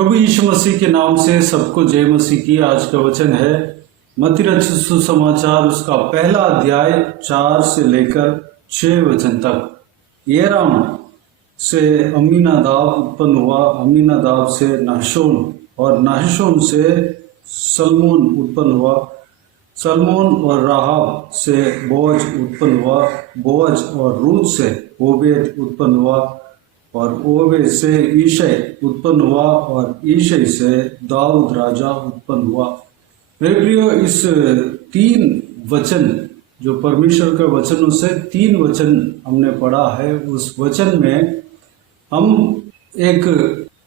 प्रभु यीशु मसीह के नाम से सबको जय मसीह की। आज का वचन है मत्ती रचित सुसमाचार, उसका पहला अध्याय 4 से लेकर 6 वचन तक। येराम से अम्मीनादाब उत्पन्न हुआ, अम्मीनादाब से नहशोन और नहशोन से सलमोन उत्पन्न हुआ, सलमोन और राहाब से बोअज उत्पन्न हुआ, बोअज और रूत से ओबेद उत्पन्न हुआ और ओबेद से ईशै उत्पन्न हुआ और ईशै से दाऊद राजा उत्पन्न हुआ। मेरे प्रियो, इस 3 वचन जो परमेश्वर के वचनों से 3 वचन हमने पढ़ा है, उस वचन में हम एक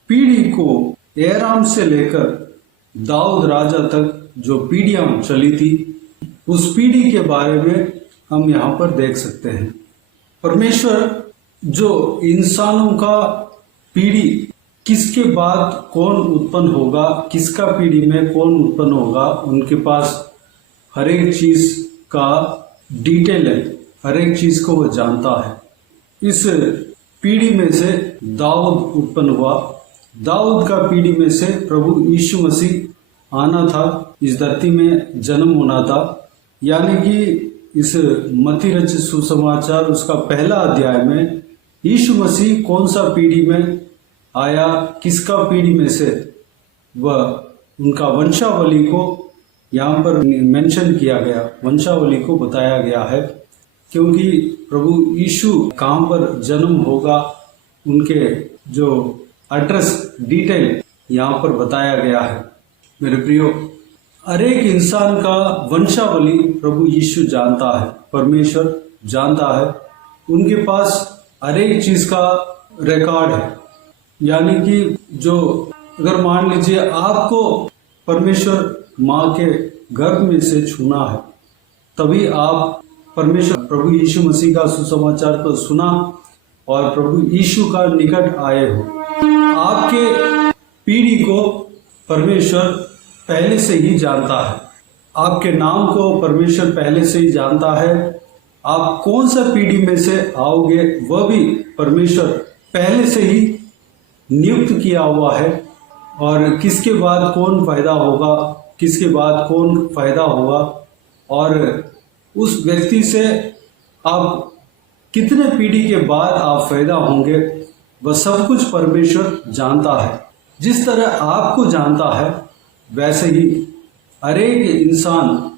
पीढ़ी को एराम से लेकर दाऊद राजा तक जो पीढ़ियां चली थी, उस पीढ़ी के बारे में हम यहाँ पर देख सकते हैं। परमेश्वर जो इंसानों का पीढ़ी किसके बाद कौन उत्पन्न होगा, किसका पीढ़ी में कौन उत्पन्न होगा, उनके पास हर एक चीज का डिटेल है, हर एक चीज को वो जानता है। इस पीढ़ी में से दाऊद उत्पन्न हुआ। दाऊद का पीढ़ी में से प्रभु यीशु मसीह आना था, इस धरती में जन्म होना था। यानी कि इस मत्ती रचित सुसमाचार उसका पहला अध्याय में यीशु मसीह कौन सा पीढ़ी में आया, किसका पीढ़ी में से, वह उनका वंशावली को यहाँ पर मेंशन किया गया, वंशावली को बताया गया है। क्योंकि प्रभु यीशु कहाँ पर जन्म होगा, उनके जो एड्रेस डिटेल यहाँ पर बताया गया है। मेरे प्रियो, हर एक इंसान का वंशावली प्रभु यीशु जानता है, परमेश्वर जानता है। उनके पास हर एक चीज का रिकॉर्ड है। यानी कि जो अगर मान लीजिए आपको परमेश्वर माँ के गर्भ में से छूना है, तभी आप परमेश्वर प्रभु यीशु मसीह का सुसमाचार को सुना और प्रभु यीशु का निकट आए हो। आपके पीढ़ी को परमेश्वर पहले से ही जानता है, आपके नाम को परमेश्वर पहले से ही जानता है। आप कौन सा पीढ़ी में से आओगे, वह भी परमेश्वर पहले से ही नियुक्त किया हुआ है। और किसके बाद कौन फायदा होगा, किसके बाद कौन फायदा होगा, और उस व्यक्ति से आप कितने पीढ़ी के बाद आप फायदा होंगे, वह सब कुछ परमेश्वर जानता है। जिस तरह आपको जानता है, वैसे ही हर एक इंसान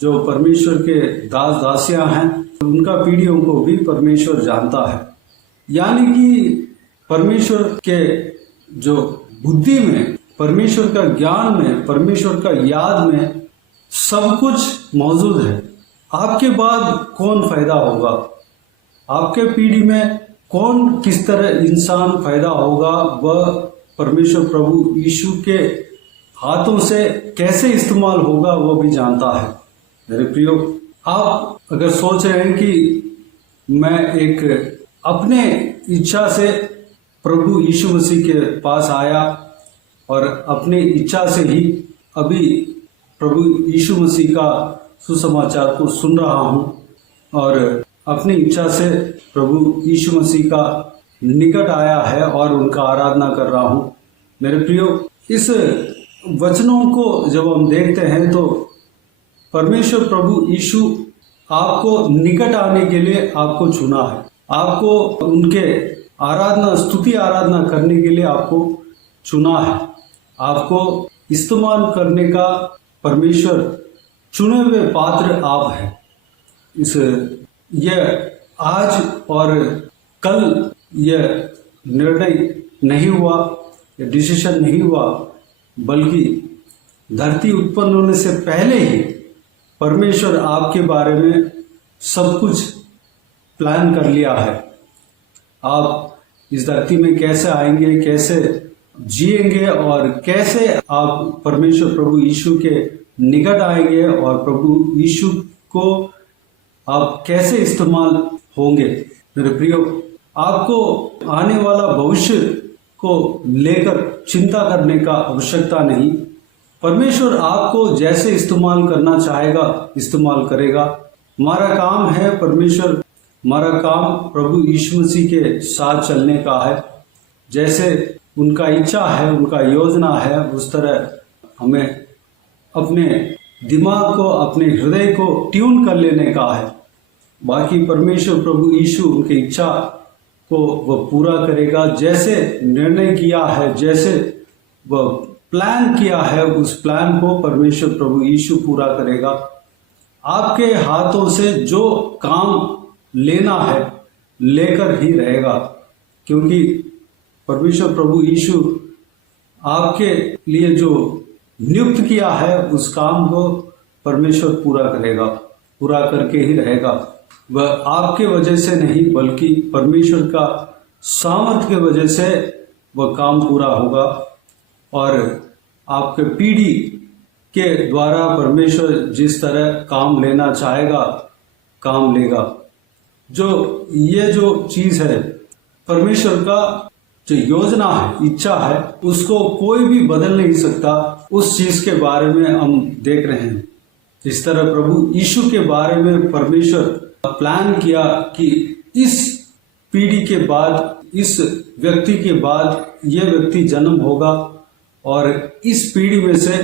जो परमेश्वर के दास दासियां हैं, उनका पीढ़ियों को भी परमेश्वर जानता है। यानी कि परमेश्वर के जो बुद्धि में, परमेश्वर का ज्ञान में, परमेश्वर का याद में सब कुछ मौजूद है। आपके बाद कौन फायदा होगा, आपके पीढ़ी में कौन किस तरह इंसान फायदा होगा, वह परमेश्वर प्रभु यीशु के हाथों से कैसे इस्तेमाल होगा, वह भी जानता है। मेरे प्रियो, आप अगर सोच रहे हैं कि मैं एक अपने इच्छा से प्रभु यीशु मसीह के पास आया और अपने इच्छा से ही अभी प्रभु यीशु मसीह का सुसमाचार को सुन रहा हूं और अपनी इच्छा से प्रभु यीशु मसीह का निकट आया है और उनका आराधना कर रहा हूं। मेरे प्रियो, इस वचनों को जब हम देखते हैं तो परमेश्वर प्रभु यीशु आपको निकट आने के लिए आपको चुना है, आपको उनके आराधना, स्तुति आराधना करने के लिए आपको चुना है, आपको इस्तेमाल करने का परमेश्वर चुने हुए पात्र आप हैं। यह आज और कल यह निर्णय नहीं हुआ, यह डिसीजन नहीं हुआ, बल्कि धरती उत्पन्न होने से पहले ही परमेश्वर आपके बारे में सब कुछ प्लान कर लिया है। आप इस धरती में कैसे आएंगे, कैसे जिएंगे और कैसे आप परमेश्वर प्रभु यीशु के निकट आएंगे और प्रभु यीशु को आप कैसे इस्तेमाल होंगे। मेरे प्रियो, आपको आने वाला भविष्य को लेकर चिंता करने का आवश्यकता नहीं। परमेश्वर आपको जैसे इस्तेमाल करना चाहेगा, इस्तेमाल करेगा। हमारा काम है परमेश्वर, हमारा काम प्रभु यीशु मसीह के साथ चलने का है। जैसे उनका इच्छा है, उनका योजना है, उस तरह हमें अपने दिमाग को, अपने हृदय को ट्यून कर लेने का है। बाकी परमेश्वर प्रभु यीशु उनकी इच्छा को वह पूरा करेगा। जैसे निर्णय किया है, जैसे वह प्लान किया है, उस प्लान को परमेश्वर प्रभु यीशु पूरा करेगा। आपके हाथों से जो काम लेना है लेकर ही रहेगा, क्योंकि परमेश्वर प्रभु यीशु आपके लिए जो नियुक्त किया है उस काम को परमेश्वर पूरा करेगा, पूरा करके ही रहेगा। वह आपके वजह से नहीं बल्कि परमेश्वर का सामर्थ के वजह से वह काम पूरा होगा। और आपके पीढ़ी के द्वारा परमेश्वर जिस तरह काम लेना चाहेगा काम लेगा। ये जो चीज है परमेश्वर का जो योजना है, इच्छा है, उसको कोई भी बदल नहीं सकता। उस चीज के बारे में हम देख रहे हैं। जिस तरह प्रभु यीशु के बारे में परमेश्वर प्लान किया कि इस पीढ़ी के बाद, इस व्यक्ति के बाद यह व्यक्ति जन्म होगा और इस पीढ़ी में से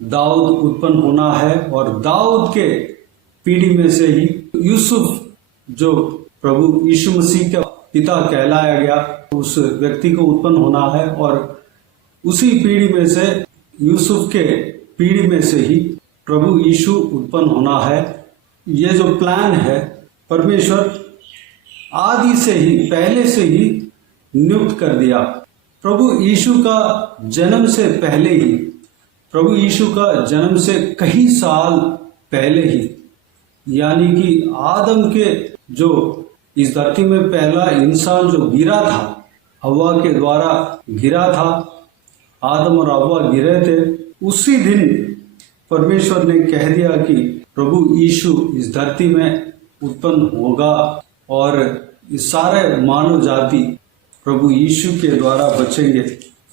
दाऊद उत्पन्न होना है और दाऊद के पीढ़ी में से ही यूसुफ, जो प्रभु यीशु मसीह का पिता कहलाया गया, उस व्यक्ति को उत्पन्न होना है। और उसी पीढ़ी में से, यूसुफ के पीढ़ी में से ही प्रभु यीशु उत्पन्न होना है। ये जो प्लान है परमेश्वर आदि से ही, पहले से ही नियुक्त कर दिया। प्रभु यीशु का जन्म से पहले ही, प्रभु यीशु का जन्म से कई साल पहले ही, यानी कि आदम के जो इस धरती में पहला इंसान जो गिरा था, हव्वा के द्वारा गिरा था, आदम और हव्वा गिरे थे, उसी दिन परमेश्वर ने कह दिया कि प्रभु यीशु इस धरती में उत्पन्न होगा और इस सारे मानव जाति प्रभु यीशु के द्वारा बचेंगे।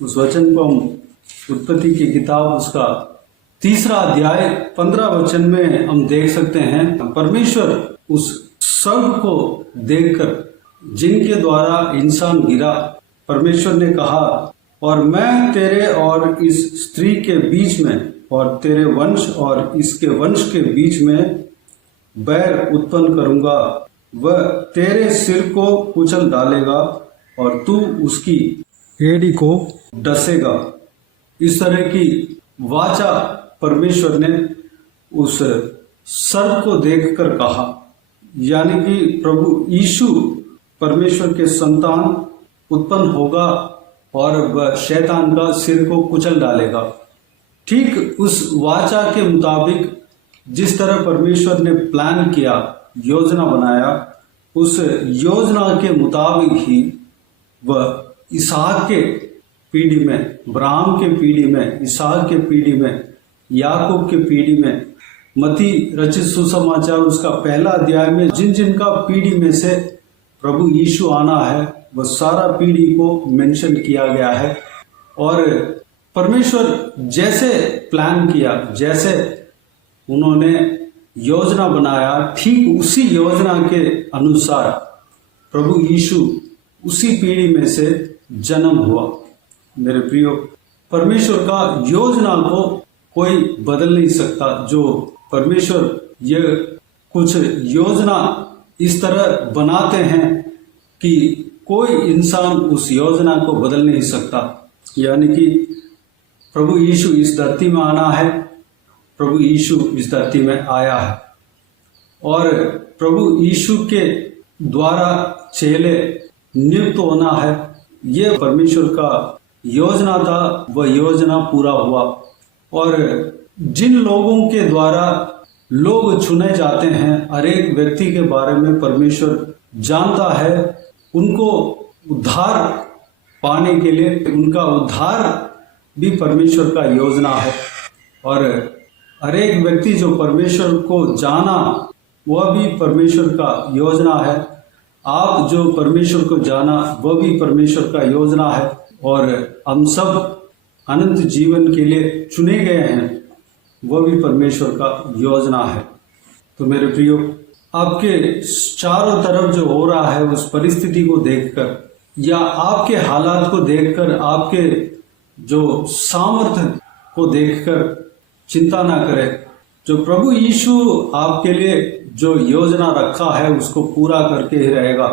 उस वचन को हम उत्पत्ति की किताब उसका 3 अध्याय 15 वचन में हम देख सकते हैं। परमेश्वर उस सर्प को देखकर जिनके द्वारा इंसान गिरा, परमेश्वर ने कहा, और मैं तेरे और इस स्त्री के बीच में और तेरे वंश और इसके वंश के बीच में बैर उत्पन्न करूंगा। वह तेरे सिर को कुचल डालेगा और तू उसकी एड़ी को डसेगा। इस तरह की वाचा परमेश्वर ने उस सर्प को देखकर कहा, यानी कि प्रभु यीशु परमेश्वर के संतान उत्पन्न होगा और वह शैतान का सिर को कुचल डालेगा। ठीक उस वाचा के मुताबिक जिस तरह परमेश्वर ने प्लान किया, योजना बनाया, उस योजना के मुताबिक ही वह इसहाक के पीढ़ी में, अब्राहम के पीढ़ी में, इसहाक के पीढ़ी में, याकूब के पीढ़ी में, मत्ती रचित सुसमाचार उसका 1 अध्याय में जिन जिन का पीढ़ी में से प्रभु यीशु आना है वह सारा पीढ़ी को मेंशन किया गया है। और परमेश्वर जैसे प्लान किया, जैसे उन्होंने योजना बनाया, ठीक उसी योजना के अनुसार प्रभु यीशु उसी पीढ़ी में से जन्म हुआ। मेरे प्रियो, परमेश्वर का योजना को कोई बदल नहीं सकता। जो परमेश्वर ये कुछ योजना इस तरह बनाते हैं कि कोई इंसान उस योजना को बदल नहीं सकता। यानी कि प्रभु यीशु इस धरती में आना है, प्रभु यीशु इस धरती में आया है और प्रभु यीशु के द्वारा चेले नियुक्त होना है। ये परमेश्वर का योजना था, वह योजना पूरा हुआ। और जिन लोगों के द्वारा लोग चुने जाते हैं, हर एक व्यक्ति के बारे में परमेश्वर जानता है। उनको उद्धार पाने के लिए, उनका उद्धार भी परमेश्वर का योजना है। और हर एक व्यक्ति जो परमेश्वर को जाना, वह भी परमेश्वर का योजना है। आप जो परमेश्वर को जाना, वह भी परमेश्वर का योजना है। और हम सब अनंत जीवन के लिए चुने गए हैं, वह भी परमेश्वर का योजना है। तो मेरे प्रियो, आपके चारों तरफ जो हो रहा है उस परिस्थिति को देखकर या आपके हालात को देखकर, आपके जो सामर्थ्य को देखकर चिंता ना करें। जो प्रभु यीशु आपके लिए जो योजना रखा है उसको पूरा करके ही रहेगा।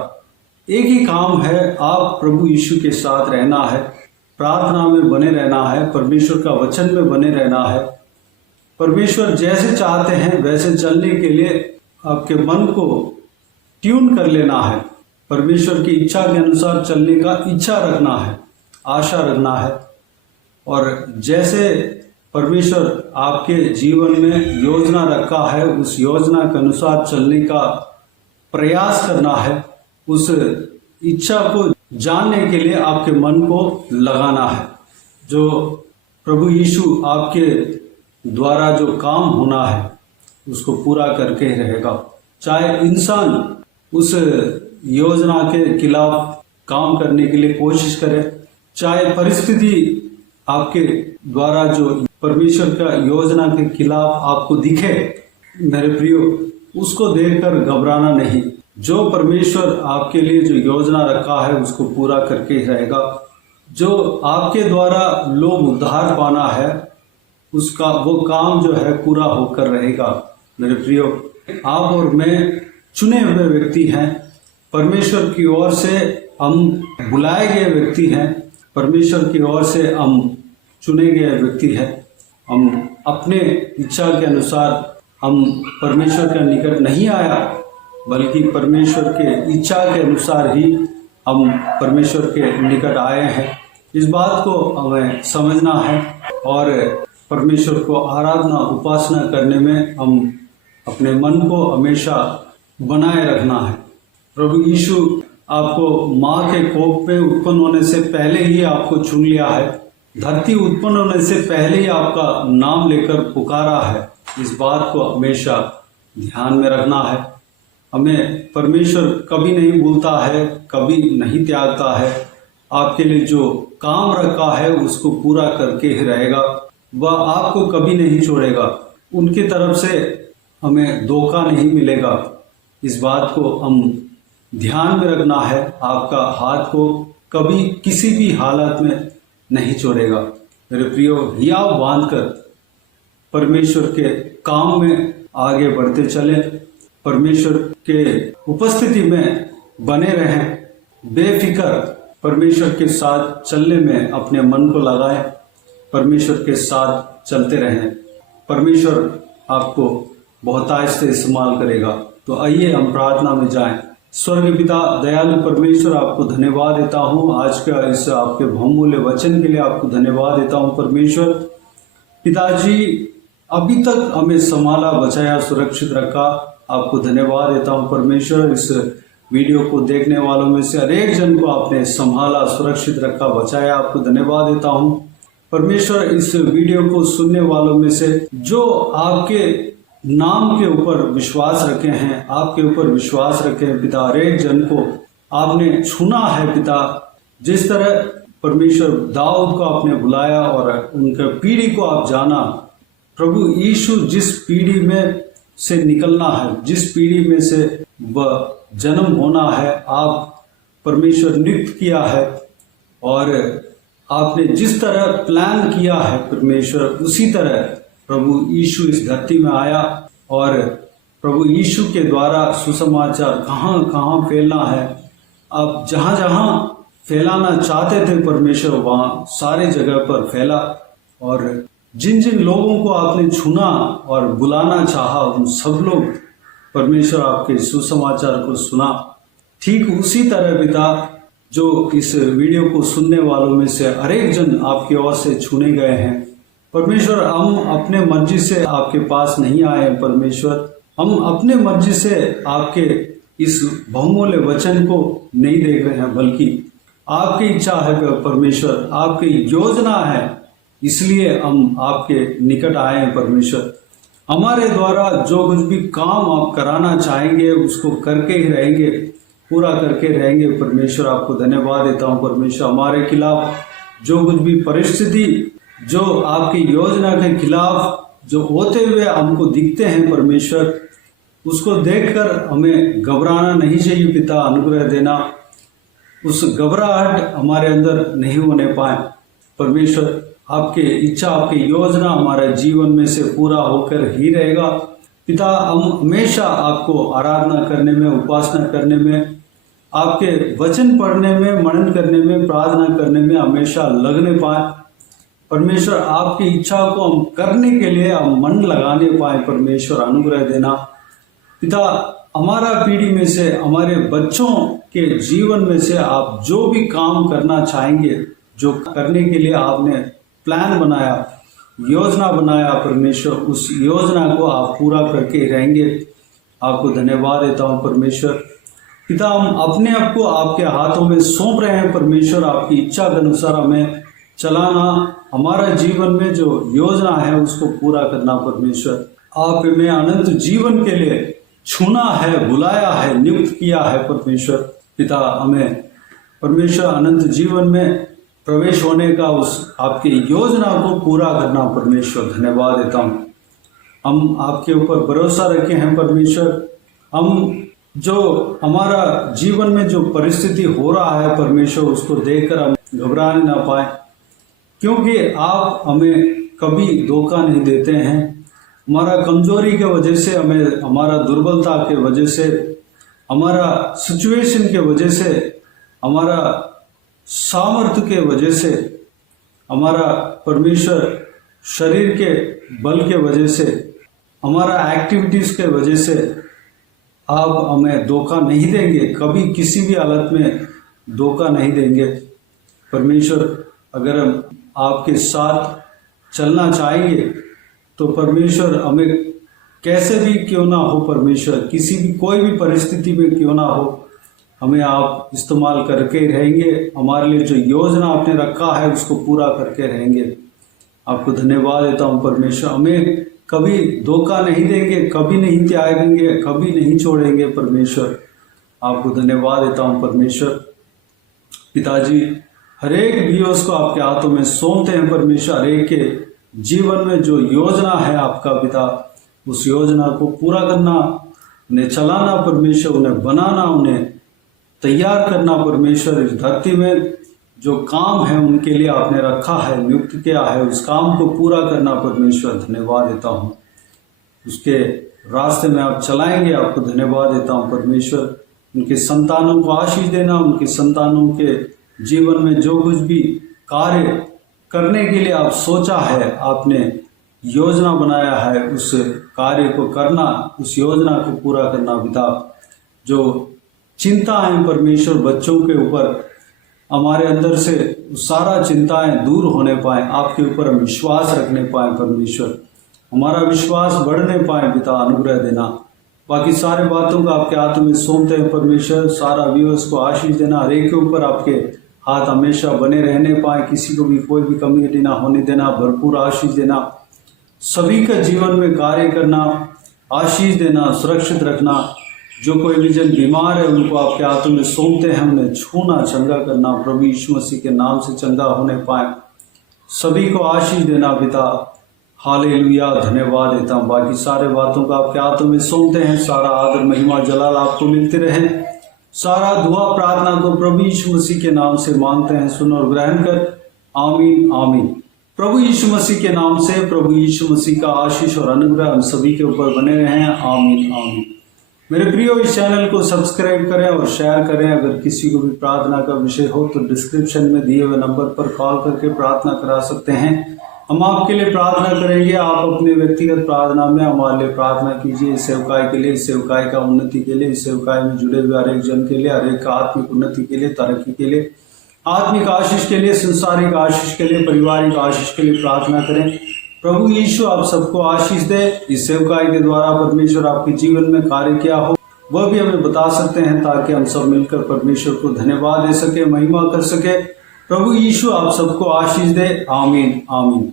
एक ही काम है, आप प्रभु यीशु के साथ रहना है, प्रार्थना में बने रहना है, परमेश्वर का वचन में बने रहना है। परमेश्वर जैसे चाहते हैं वैसे चलने के लिए आपके मन को ट्यून कर लेना है। परमेश्वर की इच्छा के अनुसार चलने का इच्छा रखना है, आशा रखना है। और जैसे परमेश्वर आपके जीवन में योजना रखा है उस योजना के अनुसार चलने का प्रयास करना है। उस इच्छा को जानने के लिए आपके मन को लगाना है। जो प्रभु यीशु आपके द्वारा जो काम होना है उसको पूरा करके ही रहेगा। चाहे इंसान उस योजना के खिलाफ काम करने के लिए कोशिश करे, चाहे परिस्थिति आपके द्वारा जो परमेश्वर का योजना के खिलाफ आपको दिखे, मेरे प्रियो, उसको देखकर घबराना नहीं। जो परमेश्वर आपके लिए जो योजना रखा है उसको पूरा करके ही रहेगा। जो आपके द्वारा लोग उद्धार पाना है उसका वो काम जो है पूरा होकर रहेगा। मेरे प्रियो, आप और मैं चुने हुए व्यक्ति हैं, परमेश्वर की ओर से हम बुलाए गए व्यक्ति हैं, परमेश्वर की ओर से हम चुने गए व्यक्ति हैं। हम अपने इच्छा के अनुसार हम परमेश्वर के निकट नहीं आया, बल्कि परमेश्वर के इच्छा के अनुसार ही हम परमेश्वर के निकट आए हैं। इस बात को हमें समझना है और परमेश्वर को आराधना उपासना करने में हम अपने मन को हमेशा बनाए रखना है। प्रभु यीशु आपको माँ के कोख पे उत्पन्न होने से पहले ही आपको चुन लिया है, धरती उत्पन्न होने से पहले ही आपका नाम लेकर पुकारा है। इस बात को हमेशा ध्यान में रखना है। हमें परमेश्वर कभी नहीं भूलता है, कभी नहीं त्यागता है। आपके लिए जो काम रखा है उसको पूरा करके ही रहेगा। वह आपको कभी नहीं छोड़ेगा, उनकी तरफ से हमें धोखा नहीं मिलेगा। इस बात को हम ध्यान में रखना है। आपका हाथ को कभी किसी भी हालत में नहीं छोड़ेगा। मेरे प्रियो, हियाव बांधकर परमेश्वर के काम में आगे बढ़ते चले, परमेश्वर के उपस्थिति में बने रहें, बेफिक्र परमेश्वर के साथ चलने में अपने मन को लगाएं, परमेश्वर के साथ चलते रहें। परमेश्वर आपको बहुतायत से इस्तेमाल करेगा। तो आइए हम प्रार्थना में जाएं। स्वर्ग पिता दयालु परमेश्वर, आपको धन्यवाद देता हूँ आज का इस आपके बहुमूल्य वचन के लिए आपको धन्यवाद देता हूँ। परमेश्वर पिताजी, अभी तक हमें संभाला, बचाया, सुरक्षित रखा, आपको धन्यवाद देता हूँ। परमेश्वर, इस वीडियो को देखने वालों में से हर एक जन को आपने संभाला, सुरक्षित रखा, बचाया, आपको धन्यवाद देता हूँ। परमेश्वर, इस वीडियो को सुनने वालों में से जो आपके नाम के ऊपर विश्वास रखे हैं, आपके ऊपर विश्वास रखे हैं पिता, हर एक जन को आपने चुना है पिता। जिस तरह परमेश्वर दाऊद को आपने बुलाया और उनका पीढ़ी को आप जाना, प्रभु यीशु जिस पीढ़ी में से निकलना है, जिस पीढ़ी में से वह जन्म होना है, आप परमेश्वर नियुक्त किया है और आपने जिस तरह प्लान किया है परमेश्वर, उसी तरह प्रभु यीशु इस धरती में आया और प्रभु यीशु के द्वारा सुसमाचार कहाँ कहाँ फैलना है, आप जहाँ जहाँ फैलाना चाहते थे परमेश्वर वहाँ सारे जगह पर फैला। और जिन जिन लोगों को आपने चुना और बुलाना चाहा उन सब लोग परमेश्वर आपके सुसमाचार को सुना। ठीक उसी तरह पिता, जो इस वीडियो को सुनने वालों में से हर एक जन आपकी ओर से चुने गए हैं परमेश्वर, हम अपने मर्जी से आपके पास नहीं आए हैं परमेश्वर, हम अपने मर्जी से आपके इस बहुमूल्य वचन को नहीं देख रहे हैं, बल्कि आपकी इच्छा है परमेश्वर, आपकी योजना है, इसलिए हम आपके निकट आए हैं परमेश्वर। हमारे द्वारा जो कुछ भी काम आप कराना चाहेंगे उसको करके ही रहेंगे, पूरा करके रहेंगे परमेश्वर। आपको धन्यवाद देता हूँ परमेश्वर। हमारे खिलाफ जो कुछ भी परिस्थिति जो आपकी योजना के खिलाफ जो होते हुए हमको दिखते हैं परमेश्वर, उसको देखकर हमें घबराना नहीं चाहिए पिता, अनुग्रह देना। उस घबराहट हमारे अंदर नहीं होने पाए। परमेश्वर आपके इच्छा, आपकी योजना हमारे जीवन में से पूरा होकर ही रहेगा। पिता, हम हमेशा आपको आराधना करने में, उपासना करने में, आपके वचन पढ़ने में, मनन करने में, प्रार्थना करने में हमेशा लगने पाए। परमेश्वर आपकी इच्छा को हम करने के लिए हम मन लगाने पाए। परमेश्वर अनुग्रह देना। पिता, हमारा पीढ़ी में से, हमारे बच्चों के जीवन में से आप जो भी काम करना चाहेंगे, जो करने के लिए आपने प्लान बनाया, योजना बनाया, परमेश्वर उस योजना को आप पूरा करके रहेंगे। आपको धन्यवाद देता हूँ परमेश्वर। पिता, हम अपने आप को आपके हाथों में सौंप रहे हैं। परमेश्वर आपकी इच्छा के अनुसार हमें चलाना, हमारा जीवन में जो योजना है उसको पूरा करना। परमेश्वर आप हमें अनंत जीवन के लिए छूना है, बुलाया है, नियुक्त किया है। परमेश्वर पिता, हमें परमेश्वर अनंत जीवन में प्रवेश होने का उस आपकी योजना को पूरा करना। परमेश्वर धन्यवाद देता हूँ। हम आपके ऊपर भरोसा रखे हैं परमेश्वर। हम जो हमारा जीवन में जो परिस्थिति हो रहा है परमेश्वर, उसको देखकर हम घबराने ना पाए, क्योंकि आप हमें कभी धोखा नहीं देते हैं। हमारा कमजोरी के वजह से, हमें हमारा दुर्बलता के वजह से, हमारा सिचुएशन के वजह से, हमारा सामर्थ्य के वजह से, हमारा परमेश्वर शरीर के बल के वजह से, हमारा एक्टिविटीज के वजह से आप हमें धोखा नहीं देंगे, कभी किसी भी हालत में धोखा नहीं देंगे। परमेश्वर, अगर हम आपके साथ चलना चाहेंगे तो परमेश्वर हमें कैसे भी क्यों ना हो, परमेश्वर किसी भी कोई भी परिस्थिति में क्यों ना हो, हमें आप इस्तेमाल करके रहेंगे। हमारे लिए जो योजना आपने रखा है उसको पूरा करके रहेंगे। आपको धन्यवाद देता हूँ परमेश्वर। हमें कभी धोखा नहीं देंगे, कभी नहीं त्यागेंगे, कभी नहीं छोड़ेंगे। परमेश्वर आपको धन्यवाद देता हूँ परमेश्वर। पिताजी, हर एक व्यूअर्स को आपके हाथों में सौंपते हैं परमेश्वर। हर एक के जीवन में जो योजना है आपका पिता, उस योजना को पूरा करना, उन्हें चलाना परमेश्वर, उन्हें बनाना, उन्हें तैयार करना परमेश्वर। इस धरती में जो काम है उनके लिए आपने रखा है, नियुक्त किया है, उस काम को पूरा करना परमेश्वर। धन्यवाद देता हूँ। उसके रास्ते में आप चलाएंगे, आपको धन्यवाद देता हूँ परमेश्वर। उनके संतानों को आशीष देना, उनके संतानों के जीवन में जो कुछ भी कार्य करने के लिए आप सोचा है, आपने योजना बनाया है, उस कार्य को करना, उस योजना को पूरा करना पिता। जो चिंता है परमेश्वर बच्चों के ऊपर, हमारे अंदर से सारा चिंताएं दूर होने पाए, आपके ऊपर हम विश्वास रखने पाए परमेश्वर, हमारा विश्वास बढ़ने पाए पिता। अनुग्रह देना। बाकी सारे बातों का आपके हाथों में सौंपते हैं परमेश्वर। सारा व्यूअर्स को आशीष देना, हर एक के ऊपर आपके हाथ हमेशा बने रहने पाए, किसी को भी कोई भी कमी ना होने देना, भरपूर आशीष देना, सभी का जीवन में कार्य करना, आशीष देना, सुरक्षित रखना। जो कोई भी जन बीमार है उनको आपके हाथों में सौंपते हैं, उन्हें छूना, चंगा करना, प्रभु यीशु मसीह के नाम से चंगा होने पाए। सभी को आशीष देना पिता। हालेलुया, धन्यवाद देता हूँ। बाकी सारे बातों का आपके हाथों में सौंपते हैं। सारा आदर, महिमा, जलाल आपको मिलते रहे। सारा दुआ प्रार्थना को प्रभु यीशु मसीह के नाम से मांगते हैं, सुन और ग्रहण कर। आमीन आमीन। प्रभु यीशु मसीह के नाम से प्रभु यीशु मसीह का आशीष और अनुग्रह हम सभी के ऊपर बने रहे। आमीन आमीन। मेरे प्रियो, इस चैनल को सब्सक्राइब करें और शेयर करें। अगर किसी को भी प्रार्थना का विषय हो तो डिस्क्रिप्शन में दिए हुए नंबर पर कॉल करके प्रार्थना करा सकते हैं। हम आपके लिए प्रार्थना करेंगे। आप अपने व्यक्तिगत प्रार्थना में हमारे लिए प्रार्थना कीजिए। इस सेवकाई के लिए, इस सेवकाई का उन्नति के लिए, इस सेवकाई में जुड़े हुए हर एक जन के लिए, हर एक का आत्मिक उन्नति के लिए, तरक्की के लिए, आत्मिक आशीष के लिए, संसारिक आशीष के लिए, पारिवारिक आशीष के लिए प्रार्थना करें। प्रभु यीशु आप सबको आशीष दे। इस सेवकाई के द्वारा परमेश्वर आपके जीवन में कार्य किया हो वह भी हमें बता सकते हैं, ताकि हम सब मिलकर परमेश्वर को धन्यवाद दे सके, महिमा कर सके। प्रभु यीशु आप सबको आशीष दे। आमीन आमीन।